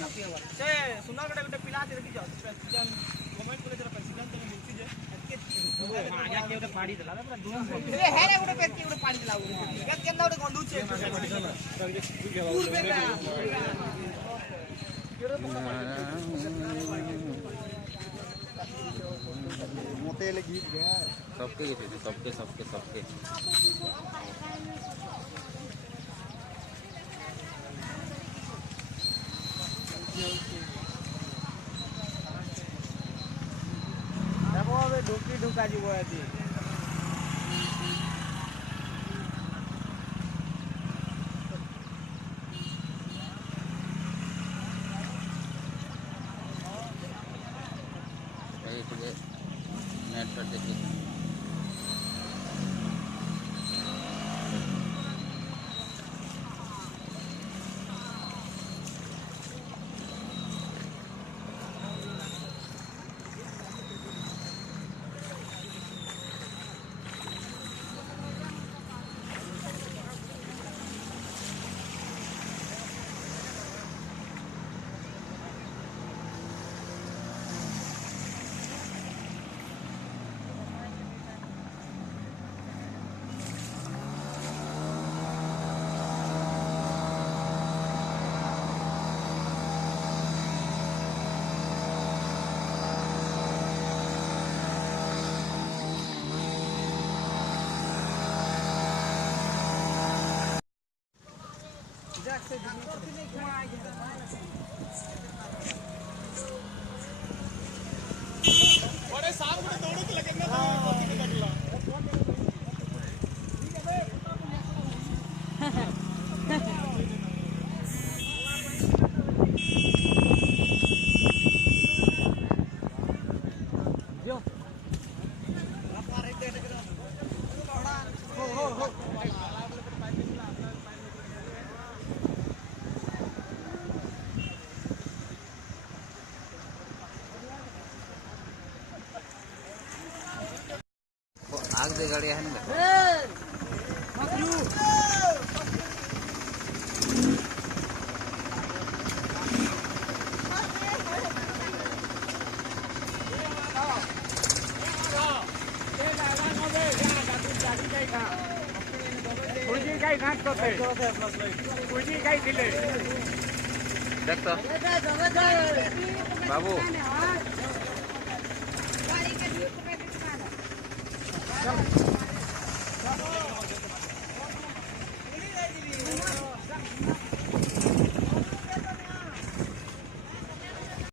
से सुनागढ़ गोटे पिला देखी प्रेसिडेंट गवर्नमेंट कॉलेज प्रेसिडेंट मिलती जे आज्ञा के गोटे पाड़ी देला पूरा धूम ए हेरे गोटे पेटी गोटे पाड़ी देला के केना गोटे गंधु छे मोते ले गीत गया सबके सबके सबके सबके ढुकी ढुका जी वो अभी नेट पर देखिए बड़े साल में दौड़ो तो लगे ना आग दे गाड़ी है ना देख तो बाबू